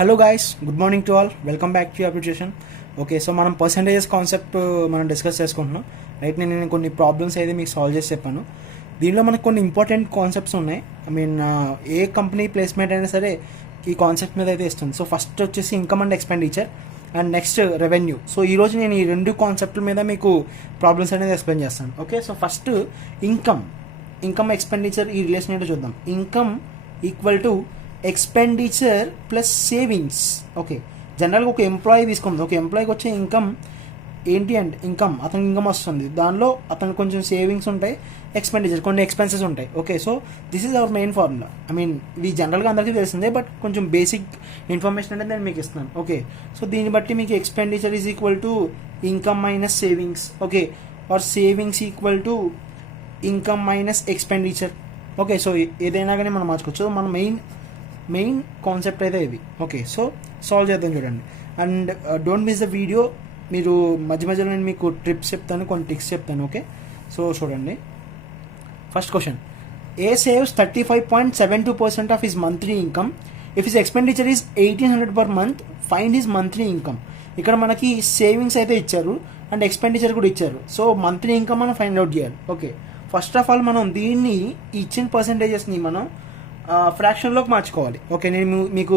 Hello guys, good morning to all. Welcome back to application. Okay, so మనం percentages concept మనం discuss చేసుకుంటున్నాం. Right, నేను కొన్ని problems అయితే మీకు సాల్వ్ చేసి చెప్పాను. దీనిలో మనకు కొన్ని ఇంపార్టెంట్ కాన్సెప్ట్స్ ఉన్నాయి. ఏ కంపెనీ ప్లేస్మెంట్ అయినా సరే ఈ కాన్సెప్ట్ మీద అయితే ఇస్తుంది. సో ఫస్ట్ వచ్చేసి income and expenditure and next revenue. So ఈరోజు నేను ఈ రెండు కాన్సెప్ట్ల మీద మీకు ప్రాబ్లమ్స్ అనేది ఎక్స్ప్లెయిన్ చేస్తాను. Okay, so first income expenditure ఈ రిలేషన్ ఏంటో చూద్దాం. Income equal to expenditure plus savings. Okay, జనరల్గా ఒక ఎంప్లాయీ తీసుకుంది. ఒక ఎంప్లాయీకి వచ్చే ఇన్కమ్ ఏంటి అంటే అతనికి ఇన్కమ్ వస్తుంది, దానిలో అతనికి కొంచెం సేవింగ్స్ ఉంటాయి, ఎక్స్పెండిచర్ కొన్ని ఎక్స్పెన్సెస్ ఉంటాయి. Okay, so this is our main formula. ఇది జనరల్గా అందరికీ తెలిసిందే, బట్ కొంచెం బేసిక్ ఇన్ఫర్మేషన్ అనేది నేను మీకు ఇస్తున్నాను. ఓకే, సో దీన్ని బట్టి మీకు expenditure is equal to income minus savings. Okay, or savings equal to income minus expenditure. Okay, so ఏదైనా కానీ మనం మార్చుకోవచ్చు. సో మన మెయిన్ కాన్సెప్ట్ అయితే ఇది. ఓకే, సో సాల్వ్ చేద్దాం చూడండి. And don't miss the video. మీరు మధ్యలో నేను మీకు ట్రిప్స్ చెప్తాను, కొన్ని టిక్స్ చెప్తాను. ఓకే, సో చూడండి. First question, A saves 35.72% of his monthly income if his expenditure is 1800 per month, find his monthly income. ఇక్కడ మనకి సేవింగ్స్ అయితే ఇచ్చారు అండ్ ఎక్స్పెండిచర్ కూడా ఇచ్చారు. సో మంత్లీ ఇన్కమ్ మనం ఫైండ్ అవుట్ చేయాలి. ఓకే, ఫస్ట్ ఆఫ్ ఆల్ మనం దీన్ని ఇచ్చిన పర్సంటేజెస్ని మనం ఫ్రాక్షన్లోకి మార్చుకోవాలి. ఓకే, నేను మీకు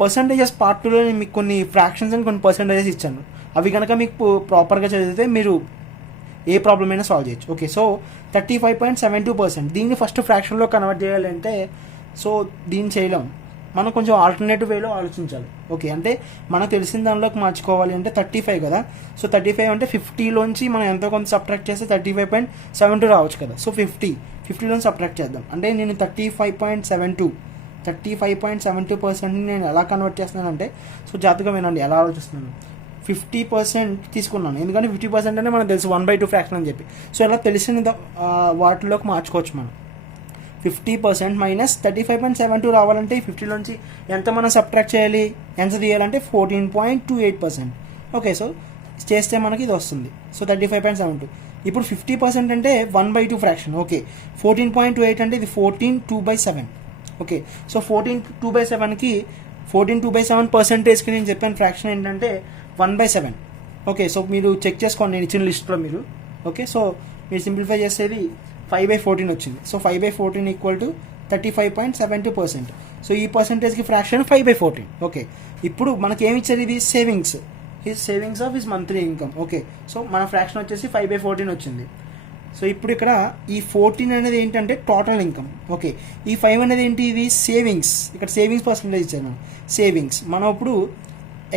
పర్సంటేజెస్ పార్ట్ 2లో నేను మీకు కొన్ని ఫ్రాక్షన్స్ అండ్ కొన్ని పర్సంటేజెస్ ఇచ్చాను. అవి కనుక మీకు ప్రాపర్గా చదివితే మీరు ఏ ప్రాబ్లం అయినా సాల్వ్ చేయొచ్చు. Okay, so 35.72%. దీన్ని ఫస్ట్ ఫ్రాక్షన్లో కన్వర్ట్ చేయాలంటే సో దీన్ని చేయలేం, మనం కొంచెం ఆల్టర్నేటివ్ వేలో ఆలోచించాలి. ఓకే, అంటే మనకు తెలిసిన దానిలోకి మార్చుకోవాలి అంటే 35 కదా. సో 35 అంటే 50లోంచి మనం ఎంతో కొంత సబ్ట్రాక్ట్ చేస్తే 35.72 రావచ్చు కదా. సో 50లోంచి సబ్ట్రాక్ట్ చేద్దాం. అంటే నేను 35.72% నేను ఎలా కన్వర్ట్ చేస్తున్నానంటే, సో జాగ్రత్తగా వినండి ఎలా ఆలోచిస్తున్నాను. 50% తీసుకున్నాను, ఎందుకంటే 50% అంటే మనకు తెలుసు 1/2 ఫ్రాక్షన్ అని చెప్పి. సో ఇలా తెలిసిన వాటిలోకి మార్చుకోవచ్చు మనం. 50% మైనస్ 35.72 రావాలంటే 50లోంచి ఎంత మనం సబ్ట్రాక్ట్ చేయాలి, ఎంత తీయాలంటే 14.28%. ఓకే, సో చేస్తే మనకి ఇది వస్తుంది. సో 35.72. ఇప్పుడు 50% అంటే 1/2 ఫ్రాక్షన్. ఓకే, 14.28 అంటే ఇది 14/2/7. ఓకే, సో 14/2/7కి 14/2/7%కి నేను చెప్పాను ఫ్రాక్షన్ ఏంటంటే 1/7. ఓకే, సో మీరు చెక్ చేసుకోండి నేను ఇచ్చిన లిస్ట్లో మీరు. ఓకే, సో మీరు సింప్లిఫై చేసేది 5/14 వచ్చింది. So 5/14 equal to 35.72%. సో ఈ పర్సంటేజ్కి ఫ్రాక్షన్ 5/14. ఓకే, ఇప్పుడు మనకి ఏమి ఇచ్చారు, ఇది savings of his monthly income. Okay, so మన ఫ్రాక్షన్ వచ్చేసి 5/14 వచ్చింది. సో ఇప్పుడు ఇక్కడ ఈ 14 అనేది ఏంటంటే టోటల్ ఇన్కమ్. ఓకే, ఈ 5 అనేది ఏంటి, ఇది సేవింగ్స్. ఇక్కడ సేవింగ్స్ పర్సంటేజ్ ఇచ్చారు మనం. సేవింగ్స్ మనం ఇప్పుడు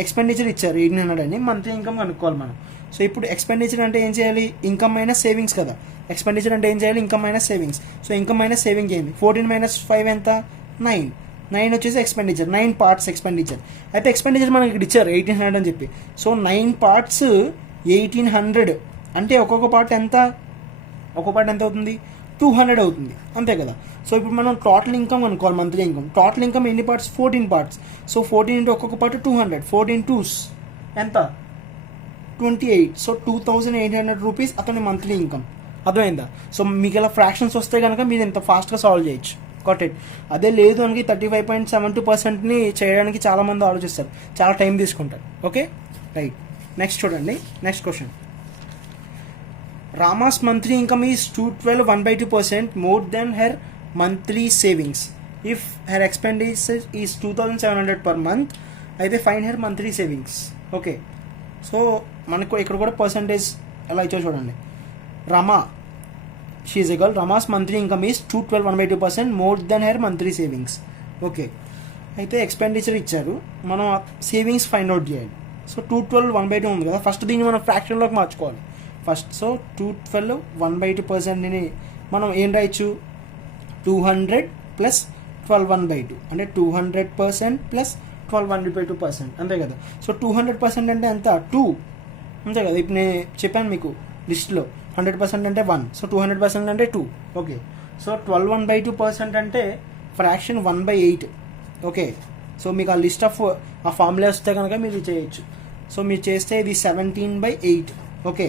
ఎక్స్పెండిచర్ ఇచ్చారు 1800 అని, మంత్లీ ఇన్కమ్ కనుక్కోవాలి మనం. సో ఇప్పుడు ఎక్స్పెండిచర్ అంటే ఏం చేయాలి, ఇన్కమ్ మైనస్ సేవింగ్స్ కదా. ఎక్స్పెండిచర్ అంటే ఏం చేయాలి, income minus savings. So income minus saving చేయండి. 14 - 5 ఎంత, 9 వచ్చేసి ఎక్స్పెండిచర్. 9 parts expenditure. అయితే ఎక్స్పెండిచర్ మనకి ఇక్కడ ఇచ్చారు 1800 అని చెప్పి. సో 9 పార్ట్స్ 1800 అంటే ఒక్కొక్క పార్ట్ ఎంత అవుతుంది, 200 అవుతుంది, అంతే కదా. సో ఇప్పుడు మనం టోటల్ ఇన్కమ్ అనుకోవాలి, మంత్లీ ఇన్కమ్. టోటల్ ఇన్కమ్ ఎన్ని పార్ట్స్, 14 పార్ట్స్. సో 14 ఇంటూ ఒక్కొక్క పార్ట్ 200. 14 2s ఎంత, 28. సో 2800 రూపీస్ అతని మంత్లీ ఇన్కమ్. అర్థమైందా? సో మీకు ఇలా ఫ్రాక్షన్స్ వస్తే కనుక మీరు ఇంత ఫాస్ట్గా సాల్వ్ చేయొచ్చు. Got it. అదే లేదు అని 35.72%ని చేయడానికి చాలామంది ఆలోచిస్తారు, చాలా టైం తీసుకుంటారు. Okay, right. నెక్స్ట్ చూడండి, next question. Rama's monthly income is 212 1/2% more than her monthly savings. If her expenditure is 2700 per month, అయితే find her monthly savings. Okay, so మనకు ఇక్కడ కూడా పర్సంటేజ్ ఎలా ఇచ్చో చూడండి. She is equal Rama's monthly income is 212 1/2% more than her monthly savings. Okay, అయితే expenditure ఇచ్చారు, మనం సేవింగ్స్ ఫైండ్ అవుట్ చేయాలి. సో 212 1/2 ఉంది కదా, ఫస్ట్ దీన్ని మనం ఫ్రాక్షన్లోకి మార్చుకోవాలి ఫస్ట్. సో 212 1/2%ని మనం ఏం రాయొచ్చు, 200 ప్లస్ 12 1/2 అంటే 200% ప్లస్ 12 1/2%, అంతే కదా. సో 200% అంటే ఎంత, 2, అంతే కదా. ఇప్పుడు నేను చెప్పాను మీకు లిస్ట్లో 100% అంటే 1. సో 200% అంటే 2. ఓకే, సో 12 1/2% అంటే ఫ్రాక్షన్ 1/8. ఓకే, సో మీకు ఆ లిస్ట్ ఆఫ్ ఆ ఫార్ములా వస్తే కనుక మీరు చేయొచ్చు. సో మీరు చేస్తే ఇది 17/8. ఓకే,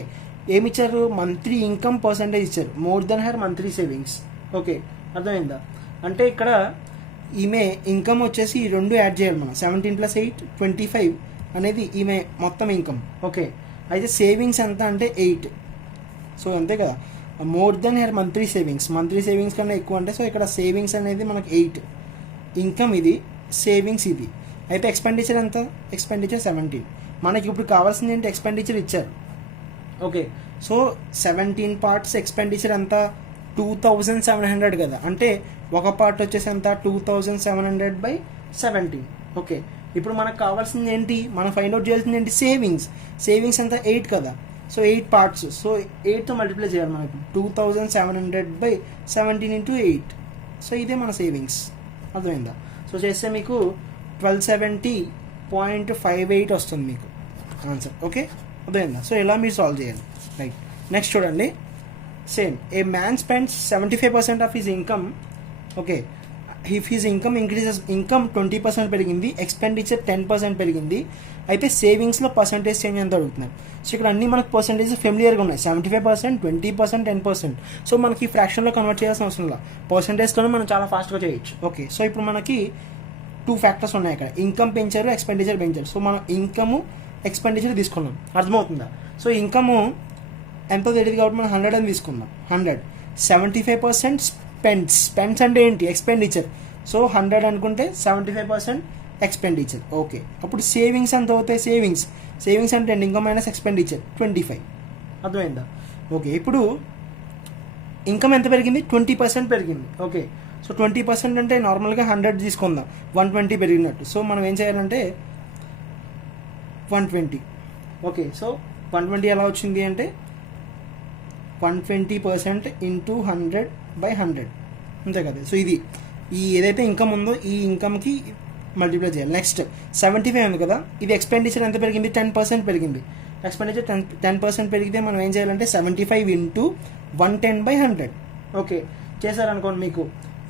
ఏమి ఇచ్చారు, మంత్లీ ఇన్కమ్ పర్సంటేజ్ ఇచ్చారు, more than her monthly savings. Okay, అర్థమైందా? అంటే ఇక్కడ ఈమె ఇన్కమ్ వచ్చేసి ఈ రెండు యాడ్ చేయాలి మనం. 17 + 8 25 అనేది ఈమె మొత్తం ఇన్కమ్. ఓకే, అయితే సేవింగ్స్ ఎంత అంటే 8. సో అంతే కదా, more than her monthly savings కన్నా ఎక్కువ అంటే, సో ఇక్కడ సేవింగ్స్ అనేది మనకి 8, ఇన్కమ్ ఇది, సేవింగ్స్ ఇది. అయితే ఎక్స్పెండిచర్ ఎంత? ఎక్స్పెండిచర్ 17. మనకి ఇప్పుడు కావాల్సింది ఏంటి? ఎక్స్పెండిచర్ ఇచ్చారు. ఓకే, సో 17 పార్ట్స్ ఎక్స్పెండిచర్ ఎంత? 2700 కదా, అంటే ఒక పార్ట్ వచ్చేసి ఎంత? 2700/17. ఓకే, ఇప్పుడు మనకు కావాల్సింది ఏంటి? మనం ఫైండ్ అవుట్ చేయాల్సింది ఏంటి? సేవింగ్స్ ఎంత? 8 కదా, సో 8 పార్ట్స్, సో 8తో మల్టిప్లై చేయాలి మనకి. 2700/17 × 8, సో ఇదే మన సేవింగ్స్. అర్థమైందా? సో చేస్తే మీకు 1270.58 వస్తుంది మీకు ఆన్సర్. ఓకే, అర్థమైందా? సో ఇలా మీరు సాల్వ్ చేయాలి. రైట్, నెక్స్ట్ చూడండి. Same, A man spends 75% of his income. Okay, if his income increases, income 20% పెరిగింది, ఎక్స్పెండిచర్ 10% పెరిగింది, అయితే సేవింగ్స్లో పర్సంటేజ్ చేంజ్ ఎంత అడుగుతున్నారు. సో ఇక్కడ అన్ని మనకు పర్సంటేజ్ ఫెమిలియర్గా ఉన్నాయి. 75%, 20%, 10%. సో మనకి ఫ్రాక్షన్లో కన్వర్ట్ చేయాల్సిన అవసరం లేదు, పర్సంటేజ్తోనే మనం చాలా ఫాస్ట్గా చేయొచ్చు. ఓకే, సో ఇప్పుడు మనకి 2 ఫ్యాక్టర్స్ ఉన్నాయి ఇక్కడ, ఇన్కమ్ పెంచారు, ఎక్స్పెండిచర్ పెంచారు. సో మనం ఇన్కమ్ ఎక్స్పెండిచర్ తీసుకున్నాం, అర్థమవుతుందా? సో ఇన్కము ఎంతో తెలియదు కాబట్టి మనం 100 అని తీసుకుందాం. 100, 75% స్పెండ్స్ అంటే ఏంటి? ఎక్స్పెండిచర్. సో 100 అనుకుంటే 75% ఎక్స్పెండిచర్. ఓకే, అప్పుడు సేవింగ్స్ ఎంత అవుతాయి? సేవింగ్స్ అంటే ఇన్కమ్ మైనస్ ఎక్స్పెండిచర్ 25. అర్థమైందా? ఓకే, ఇప్పుడు ఇన్కమ్ ఎంత పెరిగింది? 20% పెరిగింది. ఓకే, సో 20% అంటే నార్మల్గా 100 తీసుకుందాం, 120 పెరిగినట్టు. సో మనం ఏం చేయాలంటే 120. ఓకే, సో 120 ఎలా వచ్చింది అంటే 120% × 100/100, అంతే కదా. సో ఇది ఈ ఏదైతే ఇన్కమ్ ఉందో ఈ ఇన్కమ్కి మల్టిప్లై చేయాలి. నెక్స్ట్ 75 ఉంది కదా, ఇది ఎక్స్పెండిచర్ ఎంత పెరిగింది? 10% పెరిగింది. ఎక్స్పెండిచర్ 10% పెరిగితే మనం ఏం చేయాలంటే 75 × 110/100. ఓకే, చేశారనుకోండి మీకు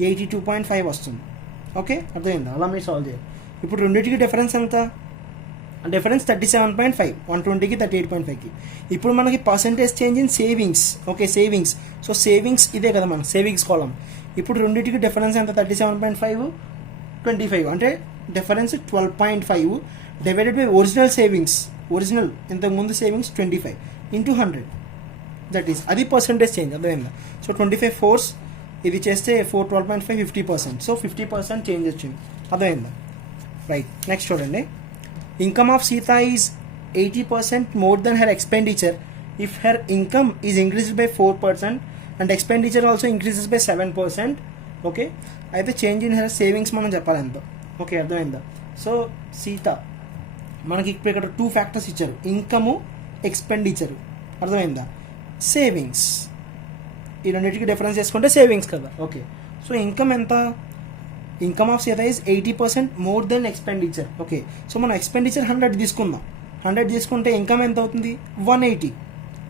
82.5 వస్తుంది. ఓకే, అర్థమైందా? అలా మీరు సాల్వ్ చేయాలి. ఇప్పుడు రెండింటికి డిఫరెన్స్ ఎంత? డిఫరెన్స్ 37.5, 120కి 38.5కి. ఇప్పుడు మనకి percentage change in savings. Okay, savings. So savings ఇదే కదా మన సేవింగ్స్ కాలం. ఇప్పుడు రెండింటికి డిఫరెన్స్ ఎంత? 37.5, 25, అంటే difference 12.5 divided by original savings. Original ఇంతకుముందు సేవింగ్స్ 25 × 100, దట్ ఈస్ అది పర్సంటేజ్ చేంజ్. అర్థమైందా? సో 25 4 ఇది చేస్తే 4, 12.5, 50%. సో 50% చేంజ్ వచ్చింది. అర్థమైందా? రైట్, నెక్స్ట్ చూడండి. Income of Sita is 80% more than her expenditure if her income is increased by 4% and expenditure also increases by 7%. Okay, అయితే change in her savings మనం చెప్పాలి ఎంతో. ఓకే, అర్థమైందా? సో సీత మనకి ఇప్పుడు ఇక్కడ 2 ఫ్యాక్టర్స్ ఇచ్చారు, ఇన్కము, ఎక్స్పెండిచరు. అర్థమైందా? సేవింగ్స్, ఈ రెండింటికి డిఫరెన్స్ చేసుకుంటే సేవింగ్స్ కదా. ఓకే, సో ఇన్కమ్ ఎంత? Income of Sita is 80% more than expenditure. Okay, so మనం ఎక్స్పెండిచర్ 100 తీసుకుందాం. 100 తీసుకుంటే ఇన్కమ్ ఎంత అవుతుంది? 180,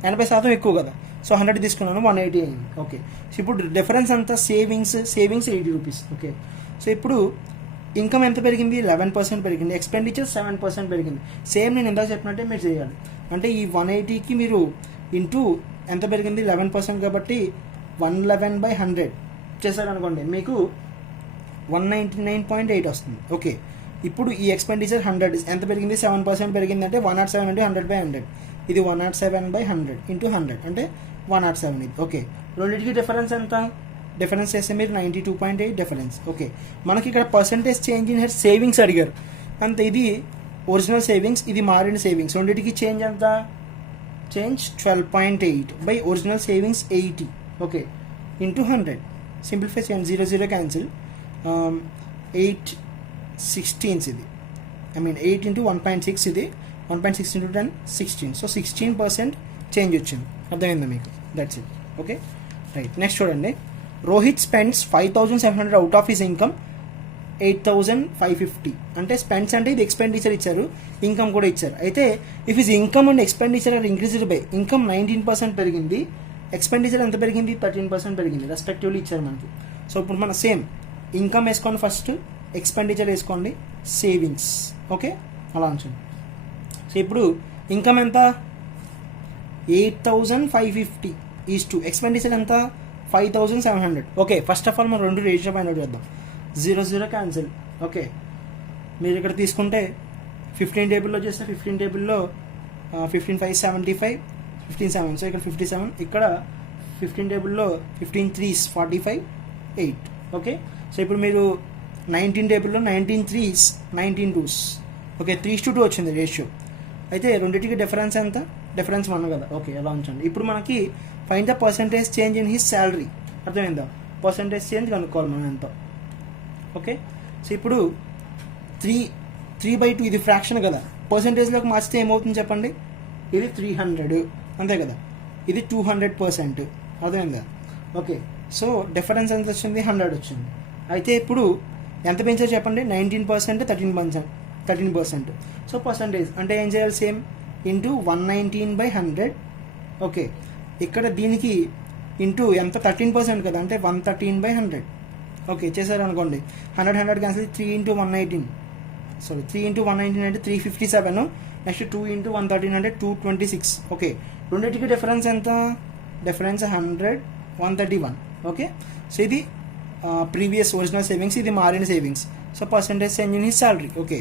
80% ఎక్కువ కదా. సో 100 తీసుకున్నాను, 180 అయింది. ఓకే, సో ఇప్పుడు డిఫరెన్స్ అంతా సేవింగ్స్ 80 రూపీస్. ఓకే, సో ఇప్పుడు ఇన్కమ్ ఎంత పెరిగింది? 11% పెరిగింది, ఎక్స్పెండిచర్ 7% పెరిగింది. సేమ్ నేను ఇందాక చెప్పినట్టే మీరు చేయాలి. అంటే ఈ 180కి మీరు ఇంటూ ఎంత పెరిగింది? 11% కాబట్టి 111/100 చేశారనుకోండి, మీకు 199.8 వస్తుంది. ఓకే, ఇప్పుడు ఈ ఎక్స్పెండిచర్ 100 ఎంత పెరిగింది? 7% పెరిగింది, అంటే 107 × 100/100. ఇది 107/100 × 100 అంటే 107 ఇది. ఓకే, రెండింటికి డిఫరెన్స్ ఎంత? డిఫరెన్స్ చేస్తే మీరు 92.8 డిఫరెన్స్. ఓకే, మనకి ఇక్కడ percentage change in her savings అడిగారు అంతే. ఇది ఒరిజినల్ సేవింగ్స్, ఇది మారిన సేవింగ్స్. రెండింటికి చేంజ్ ఎంత? Change 12.8 by original savings 80. Okay, × 100. Simplify చేయండి, 0 0 క్యాన్సిల్. 8 16 ఇది, 8 × 1.6 ఇది, 1.6 × 10 16. సో 16% చేంజ్ వచ్చింది. అర్థమైందా మీకు? That's it. Okay, right, next చూడండి. Rohit spends 5,700 out of his income 8,550. అంటే స్పెండ్స్ అంటే ఇది ఎక్స్పెండిచర్ ఇచ్చారు, ఇన్కమ్ కూడా ఇచ్చారు. అయితే if his income and expenditure are increased by, income 19% పెరిగింది, ఎక్స్పెండిచర్ ఎంత పెరిగింది? 13% పెరిగింది రెస్పెక్టివ్లీ ఇచ్చారు మనకి. సో ఇప్పుడు మన సేమ్ ఇన్కమ్ వేసుకోండి ఫస్ట్, ఎక్స్పెండిచర్ వేసుకోండి, సేవింగ్స్. ఓకే, అలా ఉంచండి. సో ఇప్పుడు ఇన్కమ్ ఎంత? 8,550 ఈజ్ టు ఎక్స్పెండిచర్ ఎంత? 5,700. ఓకే, ఫస్ట్ ఆఫ్ ఆల్ మనం రెండు రేషియో ఫైండ్ అవుట్ చేద్దాం. Zero zero cancel. ఓకే, మీరు ఇక్కడ తీసుకుంటే 15 టేబుల్లో చేస్తే 15 టేబుల్లో 15 5 75, 15 7, సో ఇక్కడ 57, ఇక్కడ 15 టేబుల్లో 15 3s 45 8. ఓకే, సో ఇప్పుడు మీరు 19 టేబుల్లో 19 3s 19 2s. ఓకే, 3:2 వచ్చింది రేషియో. అయితే రెండింటికి డిఫరెన్స్ ఎంత? డిఫరెన్స్ 1 కదా. ఓకే, ఎలా ఉంచండి. ఇప్పుడు మనకి find the percentage change in his salary. అర్థమైందా? పర్సంటేజ్ చేంజ్ కనుక్కోవాలి మనం ఎంతో. ఓకే, సో ఇప్పుడు 3/2 ఇది ఫ్రాక్షన్ కదా, పర్సంటేజ్లోకి మార్చితే ఏమవుతుంది చెప్పండి? ఇది 300 అంతే కదా, ఇది 200%. అర్థమైందా? ఓకే, సో డిఫరెన్స్ ఎంత వచ్చింది? 100 వచ్చింది. అయితే ఇప్పుడు ఎంత పెంచారు చెప్పండి? 19%, 13%. సో పర్సంటేజ్ అంటే ఏం చేయాలి? Same into 119/100. ఓకే, ఇక్కడ దీనికి ఇంటూ ఎంత? 13% కదా, అంటే 113/100. ఓకే, చేశారు అనుకోండి. 100 క్యాన్సిల్. 3 × 119 అంటే 357. నెక్స్ట్ 2 × 113 అంటే 226. ఓకే, రెండింటికి డిఫరెన్స్ ఎంత? డిఫరెన్స్ 100, 131. ఓకే, సో ఇది ప్రీవియస్ ఒరిజినల్ సేవింగ్స్, ఇది మారిన savings. So percentage change in his salary. Okay,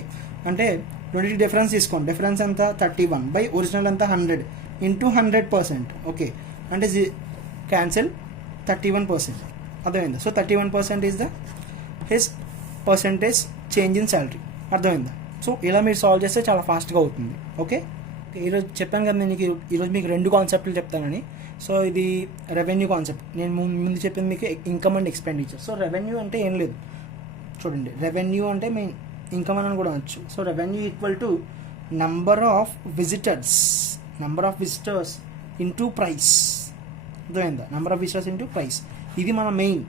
అంటే రెండింటికి డిఫరెన్స్ తీసుకోండి. డిఫరెన్స్ ఎంత? 31 బై ఒరిజినల్ అంతా 100 ఇంటూ 100%. ఓకే, అంటే క్యాన్సిల్ 31%. అర్థమైందా? So 31% is the his percentage change in salary. అర్థమైందా? సో ఇలా మీరు సాల్వ్ చేస్తే చాలా ఫాస్ట్గా అవుతుంది. ఓకే, ఈరోజు చెప్పాను కదా నేను ఈరోజు మీకు 2 కాన్సెప్ట్లు చెప్తానని. సో ఇది రెవెన్యూ కాన్సెప్ట్. నేను ముందు చెప్పింది మీకు income and expenditure. So revenue అంటే ఏం లేదు, చూడండి. రెవెన్యూ అంటే మెయిన్ ఇన్కమ్ అని కూడా అనొచ్చు. So revenue equal to number of visitors into price. అర్థమైందా? Number of visitors into price, ఇది మన మెయిన్.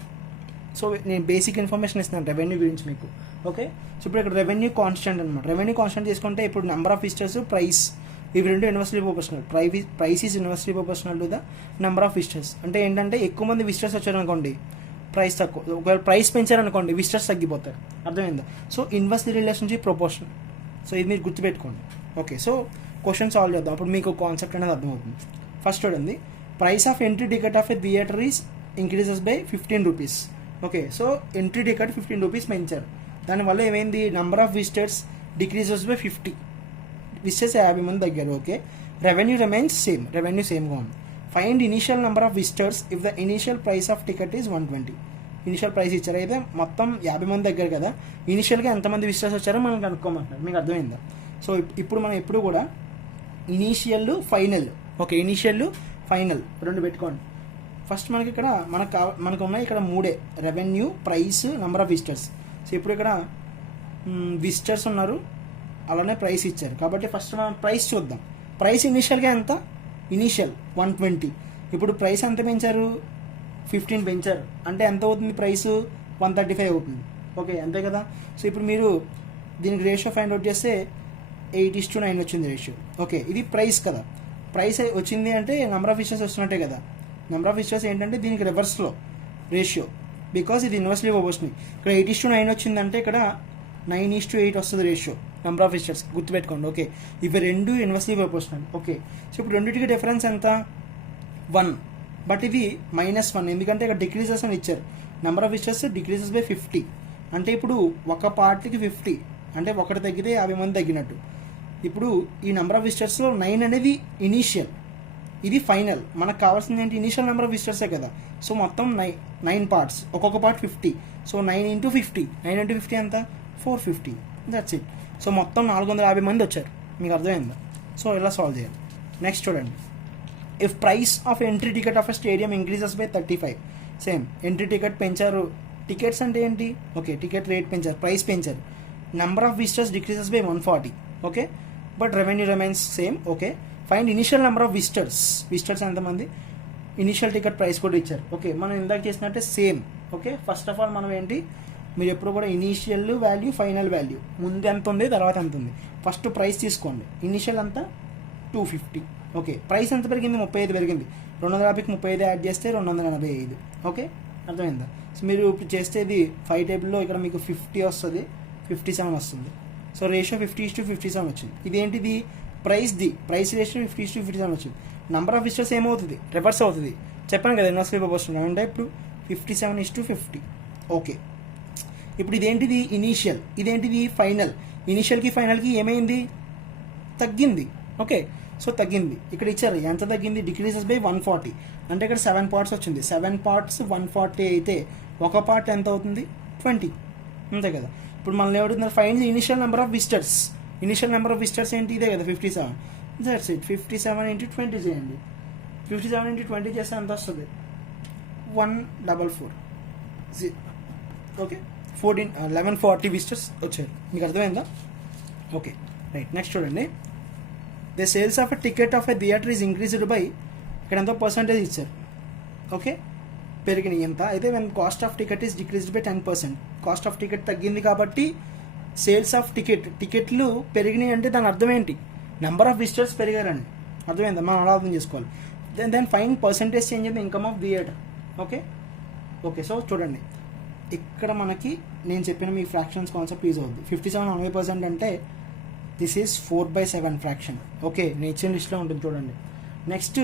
సో నేను బేసిక్ ఇన్ఫర్మేషన్ ఇస్తున్నాను రెవెన్యూ గురించి మీకు. ఓకే, సో ఇప్పుడు ఇక్కడ రెవెన్యూ కాన్స్టెంట్ అనమాట. రెవెన్యూ కాన్స్టెంట్ తీసుకుంటే ఇప్పుడు నెంబర్ ఆఫ్ విజిటర్స్, ప్రైస్, ఇవి రెండు inversely proportional. Price is inversely proportional to the number of visitors. అంటే ఏంటంటే ఎక్కువ మంది విజిటర్స్ వచ్చారనుకోండి, ప్రైస్ తక్కువ. ఒకవేళ ప్రైస్ పెంచారనుకోండి, విజిటర్స్ తగ్గిపోతారు. అర్థమైందా? So inversely relationship proportional. So ఇది మీరు గుర్తుపెట్టుకోండి. ఓకే, సో క్వశ్చన్ సాల్వ్ చేద్దాం, అప్పుడు మీకు కాన్సెప్ట్ అనేది అర్థమవుతుంది. ఫస్ట్ చూడండి, price of entry ticket of a theatre is increases by 15 rupees. Okay, so entry ticket 15 rupees పెంచారు. దానివల్ల ఏమైంది? Number of visitors decreases by 50. Visitors 50 మంది తగ్గారు. Okay, revenue remains same. Revenue సేమ్గా ఉంది. Find initial number of visitors if the initial price of ticket is 120. Initial price ఇచ్చారు. అయితే మొత్తం 50 మంది దగ్గర కదా, ఇనిషియల్గా ఎంతమంది విజిటర్స్ వచ్చారో మనం కనుక్కోమంటున్నారు. మీకు అర్థమైందా? సో ఇప్పుడు మనం ఎప్పుడు కూడా initial, final. Okay, initial, final రెండు పెట్టుకోండి. ఫస్ట్ మనకి ఇక్కడ మనకు ఉన్నాయి ఇక్కడ 3 revenue, price, number of visitors. So ఇప్పుడు ఇక్కడ విజిటర్స్ ఉన్నారు, అలానే ప్రైస్ ఇచ్చారు. కాబట్టి ఫస్ట్ మనం ప్రైస్ చూద్దాం. ప్రైస్ ఇనీషియల్గా ఎంత? ఇనీషియల్ 120. ఇప్పుడు ప్రైస్ ఎంత పెంచారు? 15 పెంచారు. అంటే ఎంత అవుతుంది? ప్రైస్ 135 అవుతుంది. ఓకే, అంతే కదా. సో ఇప్పుడు మీరు దీనికి రేషియో ఫైండ్ అవుట్ చేస్తే 8:9 వచ్చింది రేషియో. ఓకే, ఇది ప్రైస్ కదా. ప్రైస్ వచ్చింది అంటే నెంబర్ ఆఫ్ విజిటర్స్ వస్తున్నట్టే కదా. నెంబర్ ఆఫ్ విజిటర్స్ ఏంటంటే దీనికి రివర్స్లో రేషియో, బికాస్ ఇది ఇన్వర్స్లీ ప్రొపోర్షనల్. ఇక్కడ 8:9 వచ్చిందంటే ఇక్కడ 9:8 వస్తుంది రేషియో నెంబర్ ఆఫ్ విజిటర్స్. గుర్తుపెట్టుకోండి. ఓకే, ఇవి రెండు ఇన్వర్స్లీ ప్రొపోర్షనల్. ఓకే, సో ఇప్పుడు రెండింటికి డిఫరెన్స్ ఎంత? 1. బట్ ఇది -1, ఎందుకంటే ఇక్కడ డిక్రీజెస్ అని ఇచ్చారు. Number of visitors decreases by 50. అంటే ఇప్పుడు ఒక పార్ట్కి 50, అంటే ఒకటి తగ్గితే 50 మంది తగ్గినట్టు. ఇప్పుడు ఈ నెంబర్ ఆఫ్ విజిటర్స్లో 9 అనేది ఇనీషియల్, ఇది ఫైనల్. మనకు కావాల్సింది ఏంటి? ఇనీషియల్ నెంబర్ ఆఫ్ విజిటర్సే కదా. సో మొత్తం 9 పార్ట్స్, ఒక్కొక్క పార్ట్ 50. సో 9 × 50, 9 × 50 ఎంత? 450. That's it. సో మొత్తం 450 మంది వచ్చారు. మీకు అర్థమైందా? సో ఇలా సాల్వ్ చేయాలి. నెక్స్ట్ చూడండి, if price of entry ticket of a stadium increases by 35. Same, entry ticket పెంచారు. టికెట్స్ అంటే ఏంటి? ఓకే, టికెట్ రేట్ పెంచారు, ప్రైస్ పెంచారు. Number of visitors decreases by 140. Okay, but revenue remains same. Okay, find initial number of visitors ఎంతమంది? Initial ticket price కూడా ఇచ్చారు. Okay, మనం ఇందాక చేసినట్టే same. Okay, first of all మనం ఏంటి, మీరు ఎప్పుడు కూడా ఇనీషియల్ వాల్యూ, ఫైనల్ వాల్యూ, ముందు ఎంత ఉంది, తర్వాత ఎంత ఉంది. ఫస్ట్ ప్రైస్ తీసుకోండి. ఇనీషియల్ అంతా 250. ఓకే, ప్రైస్ ఎంత పెరిగింది? 35 పెరిగింది. 250కి 35 యాడ్ చేస్తే 285. ఓకే, అర్థమైందా? సో మీరు ఇప్పుడు చేస్తే ఇది 5 టేబుల్లో ఇక్కడ మీకు 50 వస్తుంది, 57 వస్తుంది. సో రేషియో 50:57 వచ్చింది. ఇదేంటిది? ప్రైస్ రేషియో 50:57 వచ్చింది. నెంబర్ ఆఫ్ విజిటర్స్ ఏమవుతుంది? రివర్స్ అవుతుంది. చెప్పాను కదా ఇన్వర్స్లీ ప్రొపోర్షనల్. అంటే ఇప్పుడు 57:50. ఓకే, ఇప్పుడు ఇదేంటిది ఇనీషియల్, ఇదేంటిది ఫైనల్. ఇనీషియల్కి ఫైనల్కి ఏమైంది, తగ్గింది. ఓకే, సో తగ్గింది. ఇక్కడ ఇచ్చారు ఎంత తగ్గింది, డిక్రీజెస్ బై 140. అంటే ఇక్కడ 7 పార్ట్స్ వచ్చింది. 7 పార్ట్స్ 140 అయితే ఒక పార్ట్ ఎంత అవుతుంది, 20. అంతే కదా. ఇప్పుడు మనల్ని ఏమడుతున్నారు, find the initial number of visitors. Initial number of visitors ఏంటి, ఇదే కదా 57. That's it. 57 × 20 చేయండి. 57 × 20 చేస్తే ఎంత వస్తుంది, 144. ఓకే, 1140 విజిటర్స్ వచ్చారు. మీకు అర్థమైందా? Okay right. నెక్స్ట్ చూడండి, the sales of a ticket of a theatre is increased by, ఇక్కడ ఎంతో పర్సంటేజ్ ఇచ్చారు. ఓకే, పెరిగినాయి ఎంత అయితే, when cost of ticket is decreased by 10%. Cost of ticket తగ్గింది కాబట్టి సేల్స్ ఆఫ్ టికెట్లు పెరిగినాయి అంటే దాని అర్థం ఏంటి, నెంబర్ ఆఫ్ విజిటర్స్ పెరిగారండి. అర్థమైందా, మనం అలా అర్థం చేసుకోవాలి. Then fine percentage change in the income of theatre. Okay okay, so చూడండి ఇక్కడ మనకి నేను చెప్పిన మీ ఫ్రాక్షన్స్ కాన్సెప్ట్ యూజ్ అవుతుంది. 57 90% అంటే దిస్ ఈజ్ 4/7 ఫ్రాక్షన్. ఓకే, నేను ఇచ్చిన లిస్ట్లో ఉంటుంది చూడండి. నెక్స్ట్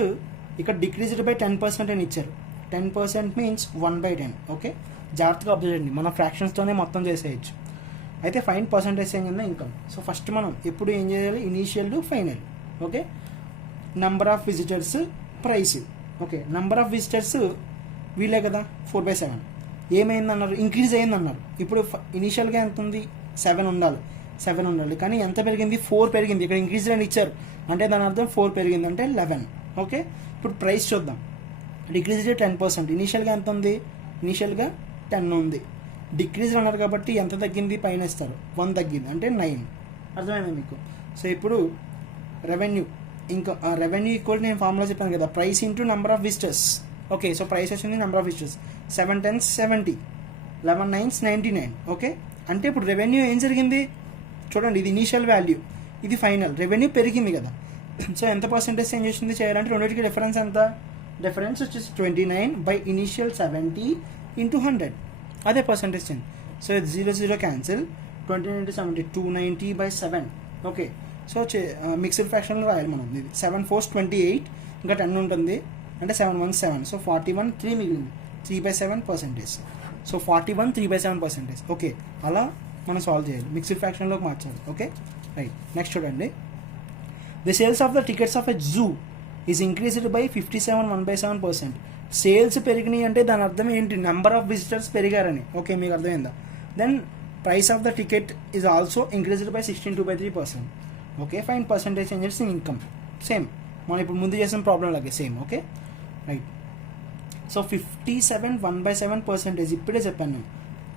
ఇక్కడ డిక్రీజ్డ్ బై 10% అని ఇచ్చారు. 10% మీన్స్ 1/10. ఓకే, జాగ్రత్తగా అబ్జర్వ్ చేయండి, మన ఫ్రాక్షన్స్తోనే మొత్తం చేసేయచ్చు. అయితే fine percentage change in the income. So first మనం ఎప్పుడు ఏం చేయాలి, initial to final. Okay, number of visitors, price. Okay, number of visitors వీళ్ళే కదా 4/7. ఏమైందన్నారు, ఇంక్రీజ్ అయిందన్నారు. ఇప్పుడు ఇనీషియల్గా ఎంత ఉంది, 7 ఉండాలి, 7 ఉండాలి. కానీ ఎంత పెరిగింది, 4 పెరిగింది. ఇక్కడ ఇంక్రీజ్ అని ఇచ్చారు అంటే దాని అర్థం 4 పెరిగింది అంటే 11. ఓకే, ఇప్పుడు ప్రైస్ చూద్దాం. డిక్రీజ్ 10%. ఇనీషియల్గా ఎంత ఉంది, ఇనీషియల్గా 10 ఉంది. డిక్రీజ్ అన్నారు కాబట్టి ఎంత తగ్గింది, పైన ఇస్తారు 1 తగ్గింది అంటే 9. అర్థమైంది మీకు? సో ఇప్పుడు రెవెన్యూ, ఇంకా రెవెన్యూ ఈక్వల్ నేను ఫార్ములా చెప్పాను కదా, price into number of visitors. Okay, so price వచ్చింది number of visitors. 7 10s 70, 11 9s 99. Okay, అంటే ఇప్పుడు రెవెన్యూ ఏం జరిగింది చూడండి, ఇది ఇనీషియల్ వాల్యూ, ఇది ఫైనల్. రెవెన్యూ పెరిగింది కదా. సో ఎంత పర్సెంటేజ్ చేంజ్ చేసింది చేయాలంటే రెండింటికి డిఫరెన్స్ ఎంత, డిఫరెన్స్ వచ్చేసి 29 బై ఇనీషియల్ 70 × 100. అదే పర్సెంటేజ్ చేంజ్. సో ఇది 0 0 క్యాన్సిల్, 29 × 70 290/7. ఓకే, సో మిక్స్డ్ ఫ్రాక్షన్లో రాయాలి మనం. ఇది 7 4s 28, ఇంకా 10 ఉంటుంది అంటే 7 1s 7. సో 41 3 మిగిలింది, 3/7%. సో 41 3/7%. ఓకే, అలా మనం సాల్వ్ చేయాలి, మిక్స్డ్ ఫ్రాక్షన్లోకి మార్చాలి. Okay right. నెక్స్ట్ చూడండి, the sales of the tickets of a zoo is increased by 57 1/7%. Sales పెరిగినాయి అంటే దాని అర్థం ఏంటి, నెంబర్ ఆఫ్ విజిటర్స్ పెరిగారని. ఓకే, మీకు అర్థమైందా? Then price of the ticket is also increased by 16 2/3%. Okay, fine percentage changes in income. Same మనం ఇప్పుడు ముందు చేసిన ప్రాబ్లం లాగే సేమ్. Okay right. సో 57 1/7%, ఇప్పుడే చెప్పాను నేను.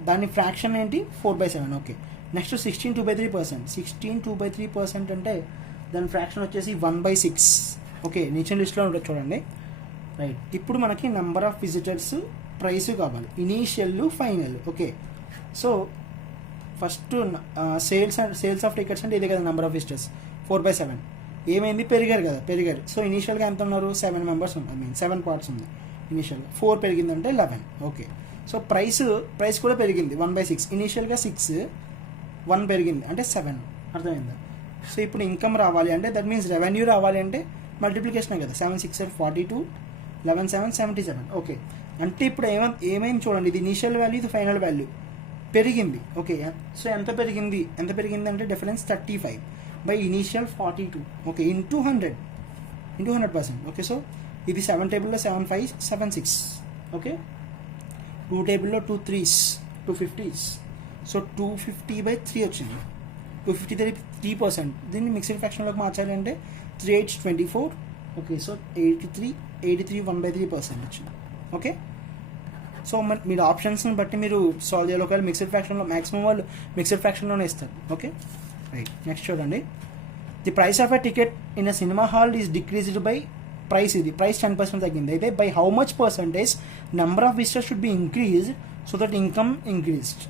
దాని ఫ్రాక్షన్ ఏంటి, 4/7. Okay, next 16 2/3%. 16 2/3% అంటే దాని ఫ్రాక్షన్ వచ్చేసి 1/6. ఓకే, నీచిన లిస్ట్లో ఉంటుంది చూడండి. రైట్, ఇప్పుడు మనకి నెంబర్ ఆఫ్ విజిటర్స్, ప్రైస్ కావాలి, initial final. Okay, so first sales of tickets అంటే ఇదే కదా నెంబర్ ఆఫ్ విజిటర్స్, 4/7. ఏమైంది, పెరిగారు కదా, పెరిగారు. సో ఇనీషియల్గా ఎంత ఉన్నారు, 7 మెంబర్స్ ఉంది, 7 పార్ట్స్ ఉంది. ఇనీషియల్గా 4 పెరిగిందంటే 11. ఓకే, సో ప్రైస్ కూడా పెరిగింది 1/6. ఇనీషియల్గా 6, 1 పెరిగింది అంటే 7. అర్థమైందా? సో ఇప్పుడు ఇన్కమ్ రావాలి అంటే దట్ మీన్స్ రెవెన్యూ రావాలి అంటే మల్టిప్లికేషన్ కదా, 7 6 42, 11 7 77. ఓకే, అంటే ఇప్పుడు ఏమైంది చూడండి, ఇది ఇనీషియల్ వాల్యూ, ఇది ఫైనల్ వాల్యూ పెరిగింది. ఓకే, సో ఎంత పెరిగింది అంటే difference 35 by initial 42. Okay, into 100%. Okay, so ఇది 7 టేబుల్లో 7 5 7 6. ఓకే, 2 టేబుల్లో 2 3s 250s. సో 250/3 వచ్చింది, 253%. దీన్ని మిక్స్డ్ ఫ్రాక్షన్లోకి మార్చాలి అంటే 3 8 24. ఓకే, సో 83 1/3% వచ్చింది. ఓకే, సో మీరు ఆప్షన్స్ని బట్టి మీరు సాల్వ్ చేయాలి. ఒకవేళ మిక్స్డ్ ఫ్రాక్షన్లో మ్యాక్సిమం వాళ్ళు మిక్స్డ్ ఫ్రాక్షన్లోనే ఇస్తారు. Okay right. నెక్స్ట్ చూడండి, the price of a ticket in a cinema hall is decreased by, price 10% తగ్గింది. అయితే by how much percentage number of visitors should be increase so that income increased.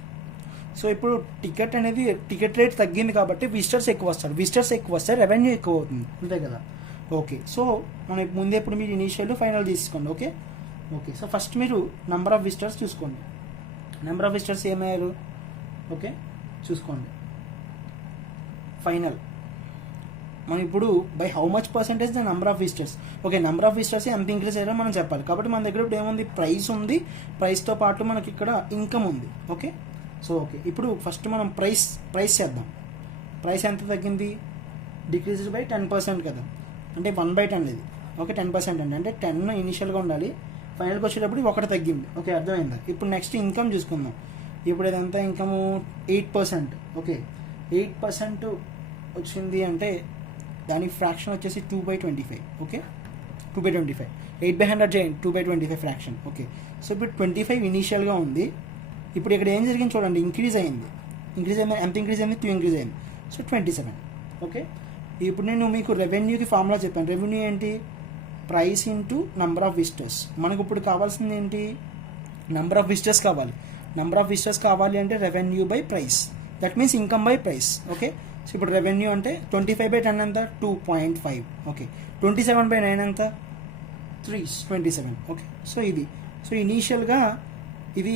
So ఇప్పుడు ticket rate తగ్గింది కాబట్టి visitors ఎక్కువ వస్తారు, revenue ఎక్కువ అవుతుంది. అంతే కదా. ఓకే, సో మనం ముందే ఇప్పుడు మీరు ఇనీషియల్ ఫైనల్ తీసుకోండి. ఓకే ఓకే, సో ఫస్ట్ మీరు నెంబర్ ఆఫ్ విజిటర్స్ చూసుకోండి. నెంబర్ ఆఫ్ విజిటర్స్ ఏమయ్యారు, ఓకే చూసుకోండి. ఫైనల్ మనం ఇప్పుడు by how much percentage the number of visitors. Okay, number of visitors ఎంత ఇంక్రీజ్ అయ్యారో మనం చెప్పాలి. కాబట్టి మన దగ్గర ఇప్పుడు ఏముంది, ప్రైస్ ఉంది, ప్రైస్తో పాటు మనకి ఇక్కడ ఇన్కమ్ ఉంది. ఓకే, సో ఓకే, ఇప్పుడు ఫస్ట్ మనం ప్రైస్ చేద్దాం. ప్రైస్ ఎంత తగ్గింది? డిక్రీజ్డ్ బై 10% కదా, అంటే 1/10 ఇది. ఓకే, 10% అండి, అంటే 10 ఇనిషియల్గా ఉండాలి, ఫైనల్కి వచ్చేటప్పుడు 1 తగ్గింది. ఓకే, అర్థమైందా? ఇప్పుడు నెక్స్ట్ ఇన్కమ్ చూసుకుందాం. ఇప్పుడు ఇదంతా ఇన్కము 8%. ఓకే, 8% వచ్చింది అంటే దాని ఫ్రాక్షన్ వచ్చేసి 2/25. ఓకే, 2/25, 8/100 చేయండి, 2/25 ఫ్రాక్షన్. ఓకే, సో ఇప్పుడు 25 ఇనీషియల్గా ఉంది. ఇప్పుడు ఇక్కడ ఏం జరిగింది చూడండి, ఇంక్రీజ్ అయింది. ఎంత ఇంక్రీజ్ అయింది? 2 ఇంక్రీజ్ అయింది. సో 27. ఓకే, ఇప్పుడు నేను మీకు రెవెన్యూకి ఫార్ములా చెప్పాను. రెవెన్యూ ఏంటి? Price into number of visitors. మనకు ఇప్పుడు కావాల్సింది ఏంటి? నంబర్ ఆఫ్ విజిటర్స్ కావాలి. నంబర్ ఆఫ్ విజిటర్స్ కావాలి అంటే revenue by price, that means income by price. Okay, so ఇప్పుడు రెవెన్యూ అంటే 25/10 ఎంత? 2.5. ఓకే, 27/9 ఎంత? 327. ఓకే, సో ఇది. సో ఇనీషియల్గా ఇది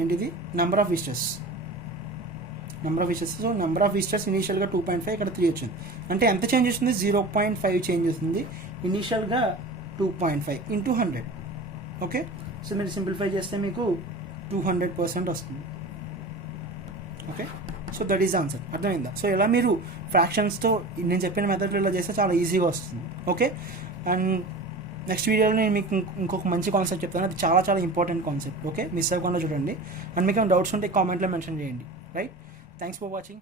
ఏంటిది? Number of visitors. So number of visitors ఇనీషియల్గా 2.5, ఇక్కడ 3 వచ్చింది. అంటే ఎంత చేంజ్ వస్తుంది? 0.5 చేంజ్ వస్తుంది. ఇనీషియల్గా 2.5 ఇంటూ 100. ఓకే, సో మీరు సింప్లిఫై చేస్తే మీకు 200% వస్తుంది. Okay, so that is answer. అర్థమైందా? సో ఇలా మీరు ఫ్రాక్షన్స్తో నేను చెప్పిన మెథడ్లో ఇలా చేస్తే చాలా ఈజీగా వస్తుంది. ఓకే, అండ్ నెక్స్ట్ వీడియోలో నేను మీకు ఇంకొక మంచి కాన్సెప్ట్ చెప్తాను. అది చాలా చాలా ఇంపార్టెంట్ కాన్సెప్ట్. ఓకే, మిస్ అవ్వకుండా చూడండి. అండ్ మీకు ఏమైనా డౌట్స్ ఉంటే కామెంట్లో మెన్షన్ చేయండి. Right, thanks for watching.